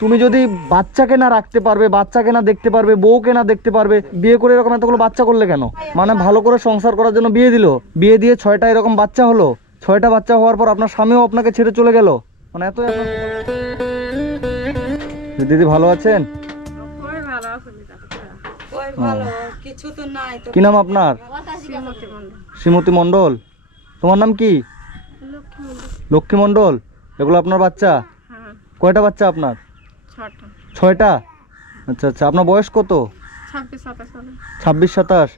তুমি যদি বাচ্চাকে না রাখতে পারবে বাচ্চাকে না দেখতে পারবে বউকে না দেখতে পারবে বিয়ে করে এরকম এতগুলো বাচ্চা করলে কেন? মানে ভালো করে সংসার করার জন্য বিয়ে দিল। বিয়ে দিয়ে ছয়টা এরকম বাচ্চা হলো। ছয়টা বাচ্চা হওয়ার পর আপনার স্বামীও আপনাকে ছেড়ে চলে গেল। মানে এত দিদি ভালো আছেন? ওই ভালো অসুবিধা ওই ভালো কিছু তো নাই তো। কি নাম আপনার? শ্রীমতী মন্ডল মণ্ডল। তোমার নাম কি? লক্ষ্মী মন্ডল মণ্ডল। এগুলো আপনার বাচ্চা? হ্যাঁ। কয়টা বাচ্চা আপনার? ছয়টা। আচ্ছা আচ্ছা। আপনার বয়স কত? ছাব্বিশ সাতাশ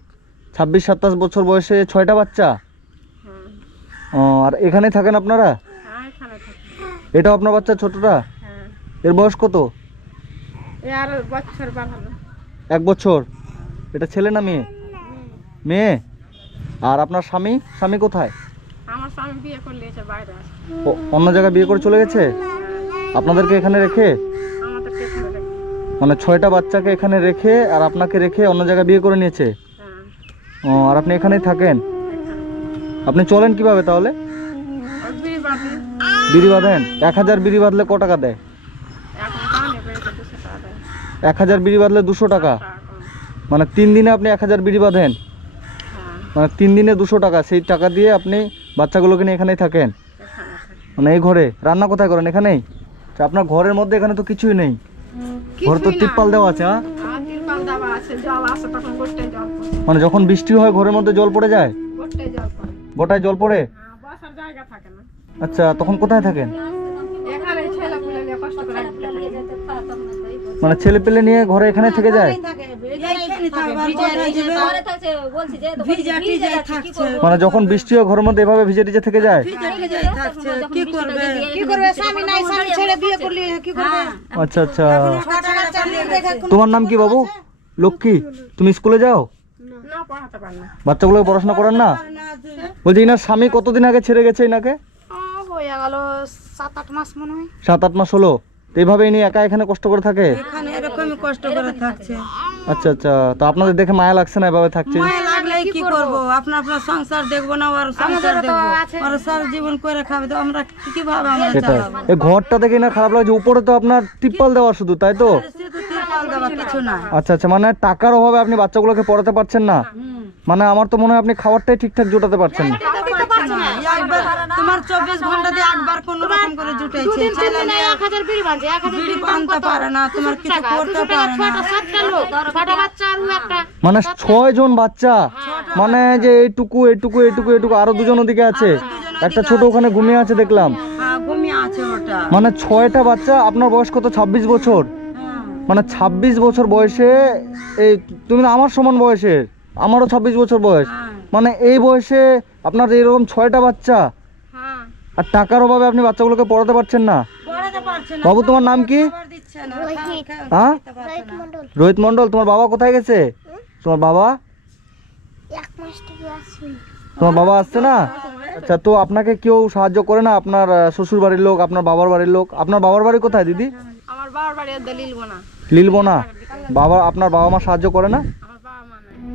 ছাব্বিশ সাতাশ? বছর বয়সে ছয়টা বাচ্চা? হ্যাঁ। ও আর এখানে থাকেন আপনারা? হ্যাঁ এটাও আপনার বাচ্চা ছোটটা? হ্যাঁ। এর বয়স কত? আর এক বছর এটা ছেলে না মেয়ে? মেয়ে? আর আপনার স্বামী? স্বামী কোথায়? আমার স্বামী বিয়ে বাইরে অন্য জায়গায় বিয়ে করে চলে গেছে? আপনাদেরকে এখানে রেখে? মানে ছয়টা বাচ্চাকে এখানে রেখে আর আপনাকে রেখে অন্য জায়গায় বিয়ে করে নিয়েছে? ও আর আপনি এখানেই থাকেন? আপনি চলেন কীভাবে তাহলে? বিড়ি বাঁধেন? এক হাজার বিড়ি বাঁধলে ক টাকা দেয়? এক হাজার বিড়ি বাঁধলে দুশো টাকা? মানে তিন দিনে আপনি এক হাজার বিড়ি বাঁধেন? মানে তিন দিনে দুশো টাকা সেই টাকা দিয়ে আপনি বাচ্চাগুলোকে নিয়ে এখানেই থাকেন? মানে এই ঘরে? রান্না কোথায় করেন? এখানেই? আচ্ছা, আপনার ঘরের মধ্যে এখানে তো কিছুই নেই। ঘরে তো তিরপাল দেওয়া আছে হ্যাঁ মানে যখন বৃষ্টি হয় ঘরের মধ্যে জল পড়ে যায়? গোটায় জল পড়ে। গোটায় জল পড়ে? হ্যাঁ বসার জায়গা থাকে না। আচ্ছা তখন কোথায় থাকেন? এখানে ছেলে পুলে নিয়ে কষ্ট করে রাখতে মানে ছেলে পেলে নিয়ে ঘরে এখানে থেকে যায় এইখানে থাকবার ভিজাটি যাই থাকছে মানে যখন বৃষ্টি হয় ঘরের মধ্যে এভাবে ভিজে টিজে থেকে যায়? ভিজাটি যাই থাকছে কি করবে? কি করবে? স্বামী নাই স্বামী ছেড়ে বিয়ে করলি কি করবে? আচ্ছা আচ্ছা। তোমার নাম কি বাবু? লক্ষ্মী? তুমি স্কুলে যাও? না পড়াতে পারে না। বাচ্চাগুলোকে পড়াশোনা করেন না? বলছি ইনার স্বামী কতদিন আগে ছেড়ে গেছে ইনাকে? সাত আট মাস মনে হয়। হলো। তো এইভাবে ইনি একা এখানে কষ্ট করে থাকে? এখানে এরকমই কষ্ট করে থাকছে। আচ্ছা আচ্ছা। তো আপনাদের দেখে মায়া লাগছে না এভাবে থাকছে মায়া লাগলে কি করব? আপনার আপনার সংসার দেখব না আর সংসার দেখব। আর সারা জীবন করে খাবে তো আমরা কি- কীভাবে আমরা সেটাই। চালাবো? এই ঘরটা দেখে না খারাপ লাগছে? উপরে তো আপনার টিপ্পল দেওয়া শুধু তাই তো? আচ্ছা আচ্ছা। মানে টাকার অভাবে আপনি বাচ্চাগুলোকে পড়াতে পারছেন না? মানে আমার তো মনে হয় আপনি খাবারটাই ঠিকঠাক জোটাতে পারছেন না। ঘণ্টা দিয়ে একবার কোন রকম করে জুটাইছে ছেলে মেয়ে এক হাজার বিড়ি বাঁধছে এক হাজার বিড়ি বানতে পারে না তোমার কিছু করতে পারে না। সাতটা লোক ছটা বাচ্চা আর একটা মানে ছয় জন বাচ্চা মানে যে এইটুকু এইটুকু এইটুকু এইটুকু আরও দুজন ওদিকে আছে। একটা ছোট ওখানে ঘুমিয়ে আছে দেখলাম। হ্যাঁ ঘুমিয়ে আছে ওটা। মানে ছয়টা বাচ্চা আপনার বয়স কত? ছাব্বিশ বছর। হ্যাঁ। মানে ছাব্বিশ বছর বয়সে এই তুমি আমার সমান বয়সের আমারও ছাব্বিশ বছর বয়স। হ্যাঁ। মানে এই বয়সে আপনার এরকম ছয়টা বাচ্চা হ্যাঁ আর টাকার অভাবে আপনি বাচ্চাগুলোকে পড়াতে পারছেন না? পড়াতে পারছে না বাবু তোমার নাম কি? হ্যাঁ। রোহিত মন্ডল তোমার বাবা কোথায় গেছে? তোমার বাবা? তোমার বাবা আসছে না? আচ্ছা তো আপনাকে কেউ সাহায্য করে না? আপনার শ্বশুর বাড়ির লোক আপনার বাবার বাড়ির লোক? আপনার বাবার বাড়ি কোথায় দিদি? আমার বাবার বাড়ি আর দলিল না বাবা আপনার বাবা মা সাহায্য করে না?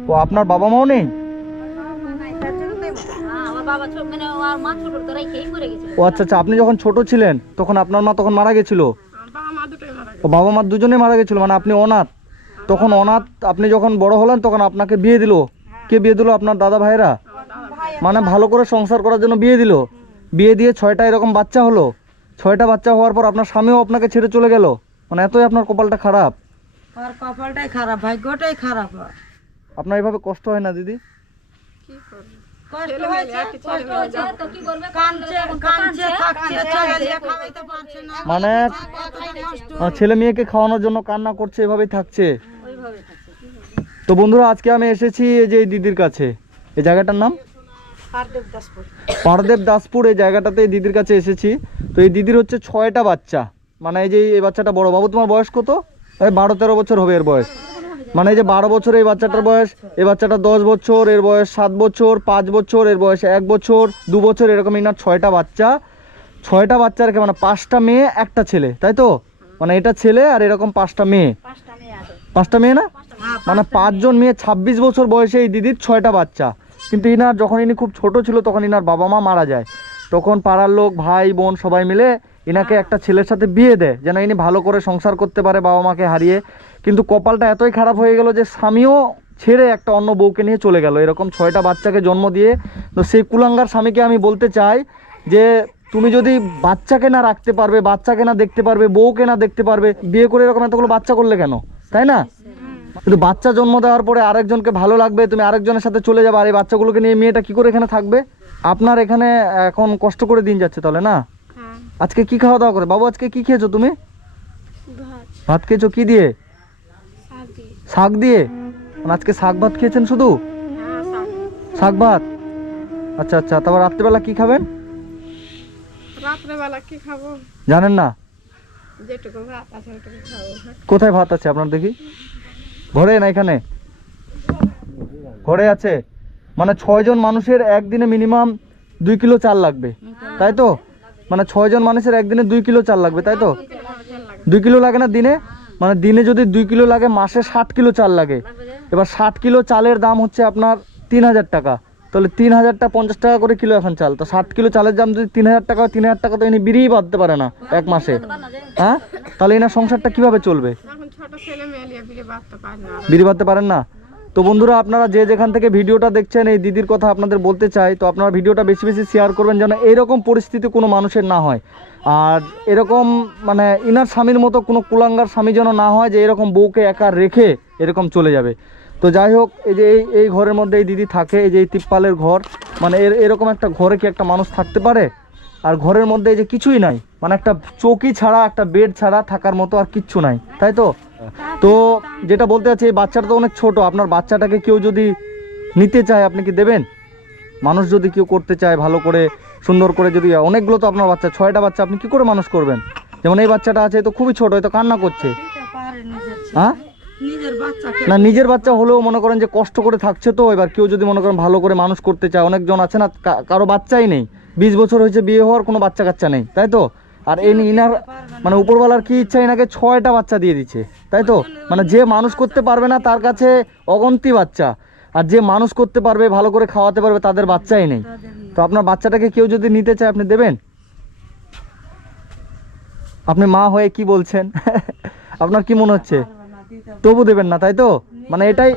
ও আপনার বাবা মাও নাই? নেই ও আচ্ছা আচ্ছা আপনি যখন ছোট ছিলেন তখন আপনার মা তখন মারা গেছিল? বাবা মা দুটোই মারা ও বাবা মা দুজনেই মারা গেছিল মানে আপনি অনাথ। তখন অনাথ আপনি যখন বড় হলেন তখন আপনাকে বিয়ে দিল। কে বিয়ে দিল আপনার দাদা ভাইরা মানে ভালো করে সংসার করার জন্য বিয়ে দিল। বিয়ে দিয়ে ছয়টা এরকম বাচ্চা হলো। ছয়টা বাচ্চা হওয়ার পর আপনার স্বামীও আপনাকে ছেড়ে চলে গেল। মানে এতই আপনার কপালটা খারাপ। আর কপালটাই খারাপ ভাগ্যটাই খারাপ আপনার এইভাবে কষ্ট হয় না দিদি? মানে ছেলে মেয়েকে খাওয়ানোর জন্য কান্না করছে এভাবেই থাকছে। তো বন্ধুরা আজকে আমি এসেছি এই যে এই দিদির কাছে। এই জায়গাটার নাম? পারদেব দাসপুর। এই জায়গাটাতে দিদির কাছে এসেছি। তো এই দিদির হচ্ছে ছয়টা বাচ্চা। মানে এই যে এই বাচ্চাটা বড়। বাবু তোমার বয়স কত? এই বারো তেরো বছর হবে এর বয়স। মানে এই যে বারো বছর এই বাচ্চাটার বয়স এই বাচ্চাটা দশ বছর এর বয়স সাত বছর পাঁচ বছর এর বয়স এক বছর দু বছর এরকম ইনার ছয়টা বাচ্চা। ছয়টা বাচ্চা রেখে মানে পাঁচটা মেয়ে একটা ছেলে তাই তো? মানে এটা ছেলে আর এরকম পাঁচটা মেয়ে। পাঁচটা মেয়ে না? মানে পাঁচজন মেয়ে ছাব্বিশ বছর বয়সে এই দিদির ছয়টা বাচ্চা। কিন্তু ইনার যখন ইনি খুব ছোট ছিল তখন ইনার বাবা মা মারা যায়। তখন পাড়ার লোক ভাই বোন সবাই মিলে ইনাকে একটা ছেলের সাথে বিয়ে দেয় যেন ইনি ভালো করে সংসার করতে পারে বাবা মাকে হারিয়ে। কিন্তু কপালটা এতই খারাপ হয়ে গেল যে স্বামীও ছেড়ে একটা অন্য বউকে নিয়ে চলে গেল। এরকম ছয়টা বাচ্চাকে জন্ম দিয়ে তো সেই কুলাঙ্গার স্বামীকে আমি বলতে চাই যে তুমি যদি বাচ্চাকে না রাখতে পারবে বাচ্চাকে না দেখতে পারবে বউকে না দেখতে পারবে বিয়ে করে এরকম এতগুলো বাচ্চা করলে কেন? তাই না? কিন্তু বাচ্চা জন্ম দেওয়ার পরে আরেকজনকে ভালো লাগবে তুমি আরেকজনের সাথে চলে যাবে আর এই বাচ্চাগুলোকে নিয়ে মেয়েটা কি করে এখানে থাকবে? আপনার এখানে এখন কষ্ট করে দিন যাচ্ছে তাহলে না? হ্যাঁ। আজকে কি খাওয়া দাওয়া করে? বাবু আজকে কি খেয়েছো তুমি? ভাত খেয়েছো কি দিয়ে? শাক দিয়ে? মানে আজকে শাক ভাত খেয়েছেন শুধু? শাক শাক ভাত? আচ্ছা আচ্ছা তারপর রাত্রেবেলা কি খাবেন? রাত্রেবেলা কি খাব? জানেন না? যেটুকু ভাত আছে খাব। কোথায় ভাত আছে আপনার দেখি? ঘরে না এখানে? ঘরে আছে? মানে ছয়জন মানুষের একদিনে মিনিমাম দুই কিলো চাল লাগবে। তাই তো? মানে ছয়জন মানুষের একদিনে দুই কিলো চাল লাগবে তাই তো? দুই কিলো লাগে না দিনে? মানে দিনে যদি দুই কিলো লাগে মাসে ষাট কিলো চাল লাগে। এবার ষাট কিলো চালের দাম হচ্ছে আপনার তিন হাজার টাকা। তাহলে তিন হাজারটা পঞ্চাশ টাকা করে কিলো এখন চাল। তো ষাট কিলো চালের দাম যদি তিন হাজার টাকা তিন হাজার টাকা তো ইনি বিড়িই বাঁধতে পারে না এক মাসে। হ্যাঁ? তাহলে এনার সংসারটা কীভাবে চলবে? বিড়ি বাঁধতে পারেন না? তো বন্ধুরা, আপনারা যে যেখান থেকে ভিডিওটা দেখছেন, এই দিদির কথা আপনাদের বলতে চাই, তো আপনারা ভিডিওটা বেশি বেশি শেয়ার করবেন যেন এরকম পরিস্থিতি কোনো মানুষের না হয়। আর এরকম মানে ইনার স্বামীর মতো কোনো কুলাঙ্গার স্বামী যেন না হয়, যে এরকম বউকে একা রেখে এরকম চলে যাবে। তো যাই হোক, এই যে এই এই ঘরের মধ্যে এই দিদি থাকে, এই যে এই তিপ্পালের ঘর মানে এর, এরকম একটা ঘরে কি একটা মানুষ থাকতে পারে? আর ঘরের মধ্যে এই যে কিছুই নাই মানে একটা চৌকি ছাড়া, একটা বেড ছাড়া থাকার মতো আর কিচ্ছু নাই, তাই তো? তো যেটা বলতে চাচ্ছি, এই বাচ্চাটা তো অনেক ছোট। আপনার বাচ্চাটাকে কেউ যদি নিতে চায়, আপনি কি দেবেন? মানুষ যদি কেউ করতে চায়, ভালো করে, সুন্দর করে যদি, অনেকগুলো তো আপনার বাচ্চা, ছয়টা বাচ্চা, আপনি কি করে মানুষ করবেন? যেমন এই বাচ্চাটা আছে তো খুবই ছোট হয়তো কান্না করছে। হ্যাঁ? না, নিজের বাচ্চা হলেও মনে করেন যে কষ্ট করে থাকছে তো, এবার কেউ যদি মনে করেন ভালো করে মানুষ করতে চায়, অনেকজন আছে না কারও বাচ্চাই নেই। বিশ বছর হয়েছে বিয়ে হওয়ার, কোনো বাচ্চা কাচ্চা নেই, তাই তো? আর এই ইনার মানে উপরওয়ালার কি ইচ্ছা এনাকে ছয়টা বাচ্চা দিয়ে দিচ্ছে, তাই তো? মানে যে মানুষ করতে পারবে না, তার কাছে অগন্তি বাচ্চা। আর যে মানুষ করতে পারবে, ভালো করে খাওয়াতে পারবে, তাদের বাচ্চাই নেই। তো আপনার বাচ্চাটাকে কেউ যদি নিতে চায়, আপনি দেবেন? আপনি মা হয়ে কি বলছেন? আপনার কি মনে হচ্ছে? তবু দেবেন না, তাই তো? মানে এটাই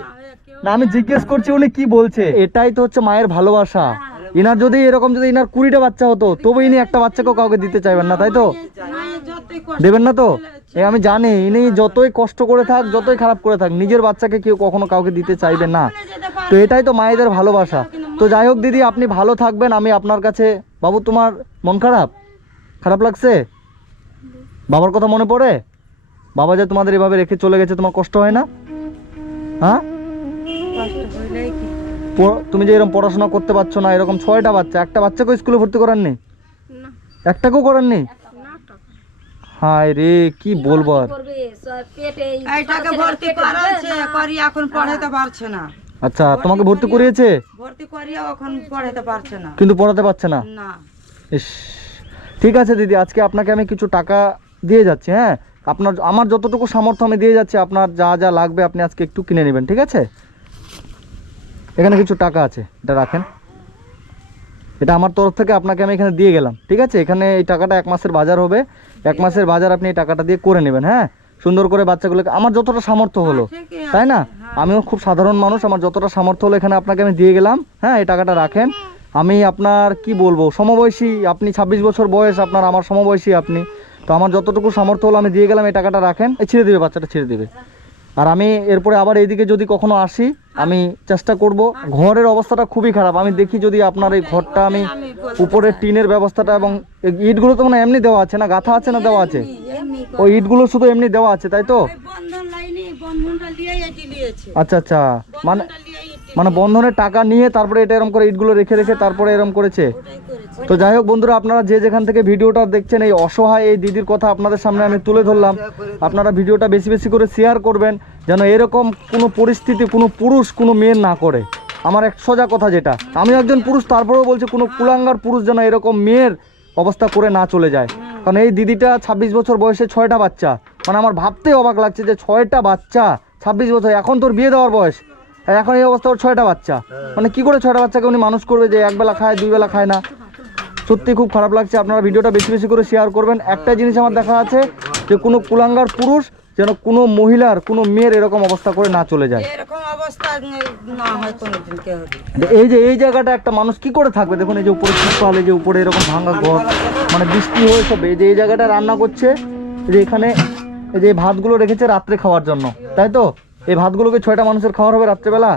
না, আমি জিজ্ঞেস করছি, উনি কি বলছে? এটাই তো হচ্ছে মায়ের ভালোবাসা। ইনার যদি এরকম যদি ইনার কুড়িটা বাচ্চা হতো, তবু ইনি একটা বাচ্চাকেও কাউকে দিতে চাইবেন না, তাই তো? দেবেন না তো? এ, আমি জানি, ইনি যতই কষ্ট করে থাক, যতই খারাপ করে থাক, নিজের বাচ্চাকে কেউ কখনো কাউকে দিতে চাইবে না। তো এটাই তো মায়েদের ভালোবাসা। তো যাই হোক দিদি, আপনি ভালো থাকবেন, আমি আপনার কাছে, বাবু তোমার মন খারাপ? খারাপ লাগছে? বাবার কথা মনে পড়ে? বাবা যে তোমাদের এভাবে রেখে চলে গেছে, তোমার কষ্ট হয় না? হ্যাঁ? তুমি যে এরকম পড়াশোনা করতে পারছ না এরকম ছয়টা বাচ্চা একটা বাচ্চাকেও স্কুলে ভর্তি করাননি? না। একটাকেও করাননি? না টাকা হায় রে কি বলব আর? এইটাকে ভর্তি করাচ্ছে করি এখন পড়াতে পারছে না। আচ্ছা তোমাকে ভর্তি করিয়েছে? ভর্তি করিয়া এখন পড়াতে পারছে না। কিন্তু পড়াতে পারছে না? না। ইস। ঠিক আছে দিদি আজকে আপনাকে আমি কিছু টাকা দিয়ে যাচ্ছি হ্যাঁ? আপনার আমার যতটুকু সামর্থ্য আমি দিয়ে যাচ্ছি আপনার যা যা লাগবে আপনি আজকে একটু কিনে নেবেন ঠিক আছে? এখানে কিছু টাকা আছে এটা রাখেন। এটা আমার তরফ থেকে আপনাকে আমি এখানে দিয়ে গেলাম ঠিক আছে? এখানে এই টাকাটা এক মাসের বাজার হবে। এক মাসের বাজার আপনি এই টাকাটা দিয়ে করে নেবেন হ্যাঁ? সুন্দর করে বাচ্চাগুলোকে আমার যতটা সামর্থ্য হলো তাই না? আমিও খুব সাধারণ মানুষ আমার যতটা সামর্থ্য হলো এখানে আপনাকে আমি দিয়ে গেলাম হ্যাঁ? এই টাকাটা রাখেন। আমি আপনার কি বলব সমবয়সী আপনি ছাব্বিশ বছর বয়স আপনার আমার সমবয়সী আপনি। তো আমার যতটুকু সামর্থ্য হলো আমি দিয়ে গেলাম এই টাকাটা রাখেন। এই ছেড়ে দেবে বাচ্চাটা ছেড়ে দেবে। আর আমি এরপরে আবার এইদিকে যদি কখনো আসি আমি চেষ্টা করব। ঘরের অবস্থাটা খুবই খারাপ। আমি দেখি যদি আপনার এই ঘরটা আমি উপরে টিনের ব্যবস্থাটা এবং ইটগুলো তো মানে এমনি দেওয়া আছে না? গাথা আছে না দেওয়া আছে? ওই ইটগুলো শুধু এমনি দেওয়া আছে, তাই তো? আচ্ছা আচ্ছা। মানে মানে বন্ধনের টাকা নিয়ে তারপরে এটা এরম করে ইটগুলো রেখে রেখে তারপরে এরম করেছে? তো যাই হোক বন্ধুরা, আপনারা যে যেখান থেকে ভিডিওটা দেখছেন, এই অসহায় এই দিদির কথা আপনাদের সামনে আমি তুলে ধরলাম। আপনারা ভিডিওটা বেশি বেশি করে শেয়ার করবেন, যেন এরকম কোনো পরিস্থিতি, কোনো পুরুষ, কোনো মেয়ের না করে। আমার এক সোজা কথা যেটা, আমি একজন পুরুষ, তারপরেও বলছি কোনো কুলাঙ্গার পুরুষ যেন এরকম মেয়ের অবস্থা করে না চলে যায়। কারণ এই দিদিটা ছাব্বিশ বছর বয়সে ছয়টা বাচ্চা। মানে আমার ভাবতেই অবাক লাগছে যে ছয়টা বাচ্চা, ছাব্বিশ বছর, এখন তোর বিয়ে দেওয়ার বয়স। এখন এই অবস্থা ওর ছয়টা বাচ্চা। মানে কি করে ছয়টা বাচ্চাকে উনি মানুষ করবে যে একবেলা খায় দুই বেলা খায় না? সত্যি খুব খারাপ লাগছে। আপনারা ভিডিওটা বেশি বেশি করে শেয়ার করবেন। একটা জিনিস আমার দেখা আছে যে কোনো কুলাঙ্গার পুরুষ যেন কোনো মহিলার কোনো মেয়ের এরকম অবস্থা করে না চলে যায়। এই যে এই জায়গাটা একটা মানুষ কি করে থাকবে? দেখুন এই যে উপরে এই যে উপরে এরকম ভাঙা ঘর মানে বৃষ্টি হয়ে সব এই যে এই জায়গাটা রান্না করছে যে এখানে এই যে ভাতগুলো রেখেছে রাত্রে খাওয়ার জন্য। তাই তো? এই ভাতগুলোকে ছয়টা মানুষের খাওয়ার হবে রাত্রেবেলা?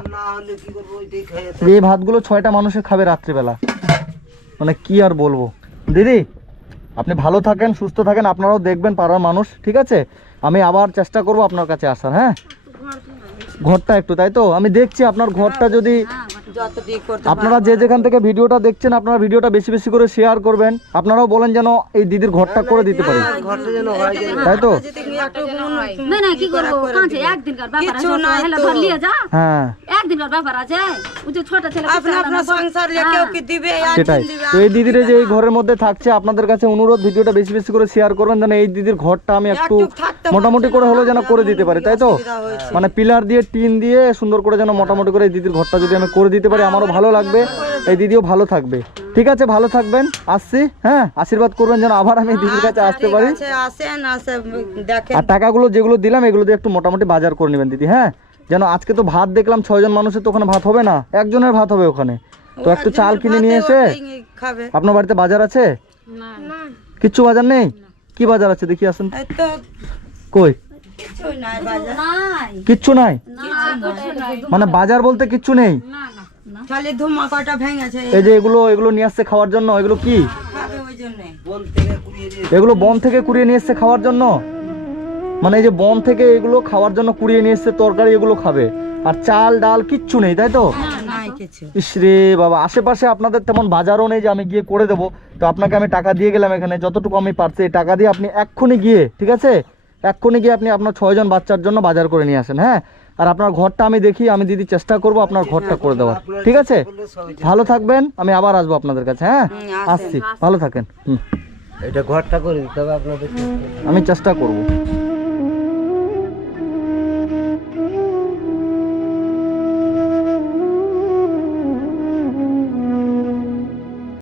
এই ভাতগুলো ছয়টা মানুষের খাবে রাত্রিবেলা। মানে কি আর বলব? দিদি আপনি ভালো থাকেন সুস্থ থাকেন আপনারাও দেখবেন পাড়ার মানুষ ঠিক আছে? আমি আবার চেষ্টা করব আপনার কাছে আসার হ্যাঁ? ঘরটা একটু তাই তো? আমি দেখছি আপনার ঘরটা যদি যতটুকু করতে আপনারা যে যেখান থেকে ভিডিওটা দেখছেন আপনারা ভিডিওটা বেশি বেশি করে শেয়ার করবেন। আপনারাও বলেন যেন এই দিদির ঘরটা করে দিতে পারি। তাই তো? যদি একটু না না কি করব? কাঁচে একদিনকার ব্যাপার আছে কিচ্ছু নাই হেলে তো। হ্যাঁ। একদিনকার ব্যাপার আছে? ও যে ছোট ছেলে আপনা আপনা সংসার নিয়ে কেউ কি দিবে? একদিন সেটাই। তো এই দিদির যে এই ঘরের মধ্যে থাকছে আপনাদের কাছে অনুরোধ ভিডিওটা বেশি বেশি করে শেয়ার করবেন যেন এই দিদির ঘরটা আমি একটু মোটামুটি করে হলেও যেন করে দিতে পারি তাই তো? মানে পিলার দিয়ে টিন দিয়ে সুন্দর করে যেন মোটামুটি করে এই দিদির ঘরটা যদি আমি করে দিতে পারি আমারও ভালো লাগবে। এই দিদিও ভালো থাকবে। ঠিক আছে ভালো থাকবেন। আসছি হ্যাঁ? আশীর্বাদ করবেন যেন আবার আমি দিদির কাছে আসতে পারি। দেখেন। আর টাকাগুলো যেগুলো দিলাম এগুলো দিয়ে একটু মোটামুটি বাজার করে নেবেন দিদি হ্যাঁ? যেন আজকে তো ভাত দেখলাম ছয়জন মানুষের তো ওখানে ভাত হবে না? একজনের ভাত হবে ওখানে। তো একটু চাল কিনে নিয়ে এসে আপনার বাড়িতে বাজার আছে? কিচ্ছু বাজার নেই? কি বাজার আছে? দেখি আসেন। কই? কিচ্ছু নাই মানে বাজার বলতে কিচ্ছু নেই? খালি ধুমা কটা ভেঙেছে। এই যে এগুলো এগুলো নিয়ে আসছে খাওয়ার জন্য এগুলো কি? খাবে ওই জন্য। এগুলো বন থেকে কুড়িয়ে নিয়ে এসছে খাওয়ার জন্য? মানে এই যে বন থেকে এগুলো খাওয়ার জন্য কুড়িয়ে নিয়ে এসছে তরকারি এগুলো খাবে। আর চাল ডাল কিচ্ছু নেই তাই তো? নাই ইসরে বাবা আশেপাশে আপনাদের তেমন বাজারও নেই যে আমি গিয়ে করে দেবো। তো আপনাকে আমি টাকা দিয়ে গেলাম এখানে যতটুকু আমি পারছি টাকা দিয়ে আপনি এক্ষুনি গিয়ে ঠিক আছে? এক্ষুনি গিয়ে আপনি আপনার ছয়জন বাচ্চার জন্য বাজার করে নিয়ে আসেন হ্যাঁ? আর আপনার ঘরটা আমি দেখি আমি দিদি চেষ্টা করব আপনার ঘরটা করে দেওয়ার। ঠিক আছে? ভালো থাকবেন আমি আবার আসব আপনাদের কাছে হ্যাঁ? আসছি ভালো থাকেন হুম। এটা ঘরটা করে দিতে হবে আপনাদের। আমি চেষ্টা করব।